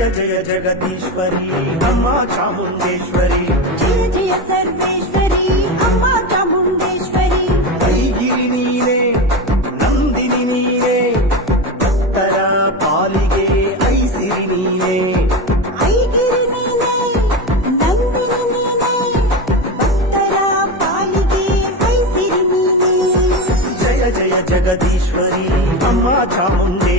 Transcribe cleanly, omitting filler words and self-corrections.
जय जय जगदीश्वरी अम्मा चामुंडेश्वरी जय जय सर्वेश्वरी अम्मा चामुंडेश्वरी ऐगिरि नीने नंदिनी नीने भक्ತರ ಪಾಲಿಗೆ ಐಸಿರಿ ನೀನೆ ಐಗಿರಿ ನೀನೆ ನಂದಿನಿ ನೀನೆ ಭಕ್ತರ ಪಾಲಿಗೆ ಐಸಿರಿ ನೀನೆ जय जय जगदीश्वरी अम्मा चामुंडेश्वरी